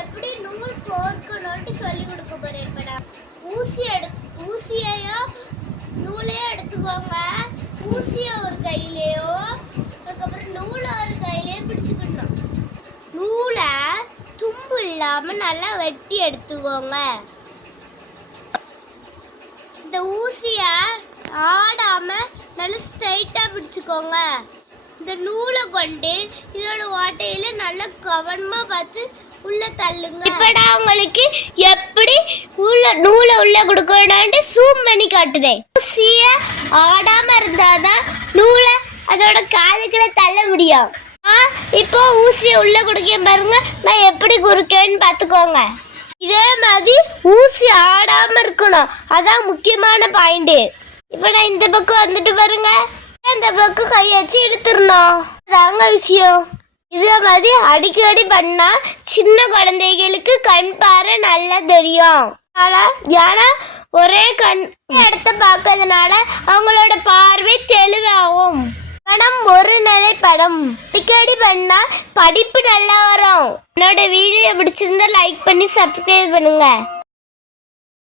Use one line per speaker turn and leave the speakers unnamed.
எப்படி நூல் கோர்க்கணும்ட்டு சொல்லி கொடுக்க போறேன் இப்போ நான். ஊசி எடு ஊசியையோ நூலையோ எடுத்துக்கோங்க. ஊசிய ஒரு கையிலேயோ அதுக்கப்புறம் நூலை ஒரு கையிலையோ பிடிச்சுக்கணும். நூலை தும்பு இல்லாம நல்லா வெட்டி எடுத்துக்கோங்க. இந்த ஊசிய ஆடாம நல்லா ஸ்ட்ரைட்டா பிடிச்சுக்கோங்க. இந்த நூலை கொண்டு இதோட ஓட்டையில நல்லா கவனமா பார்த்து உள்ள தள்ளுங்க. இப்படா உங்களுக்கு எப்படி உள்ள நூலை உள்ள கொடுக்கணும்னு சூம் பண்ணி காட்டுதேன் ஊசிய ஆடாம இருந்தாதான் நூலை அதோட காதுக்குள்ள தள்ள முடியும். ஆ, இப்போ ஊசியை உள்ள கொடுக்க பாருங்க. நான் எப்படி குறுக்கேன்னு பார்த்துக்கோங்க. இதே மாதிரி ஊசி ஆடாம இருக்கணும். அதான் முக்கியமான பாயிண்ட் இப்போ நான் இந்த பக்கம் வந்துட்டு பாருங்க. இந்த பக்கம் கையை வச்சு இழுத்துடணும். அதாங்க விஷயம். இதே மாதிரி அடிக்கடி பண்ணா சின்ன குழந்தைகளுக்கு கண் பார்வை நல்லா தெரியும். ஆனால் ஏன்னா ஒரே கண் இடத்த பார்க்கறதுனால அவங்களோட பார்வை தெளிவாகும். படம் ஒரு நிலை படம் அடிக்கடி பண்ணா படிப்பு நல்லா வரும். என்னோட வீடியோ பிடிச்சிருந்தா லைக் பண்ணி சப்ஸ்கிரைப் பண்ணுங்க.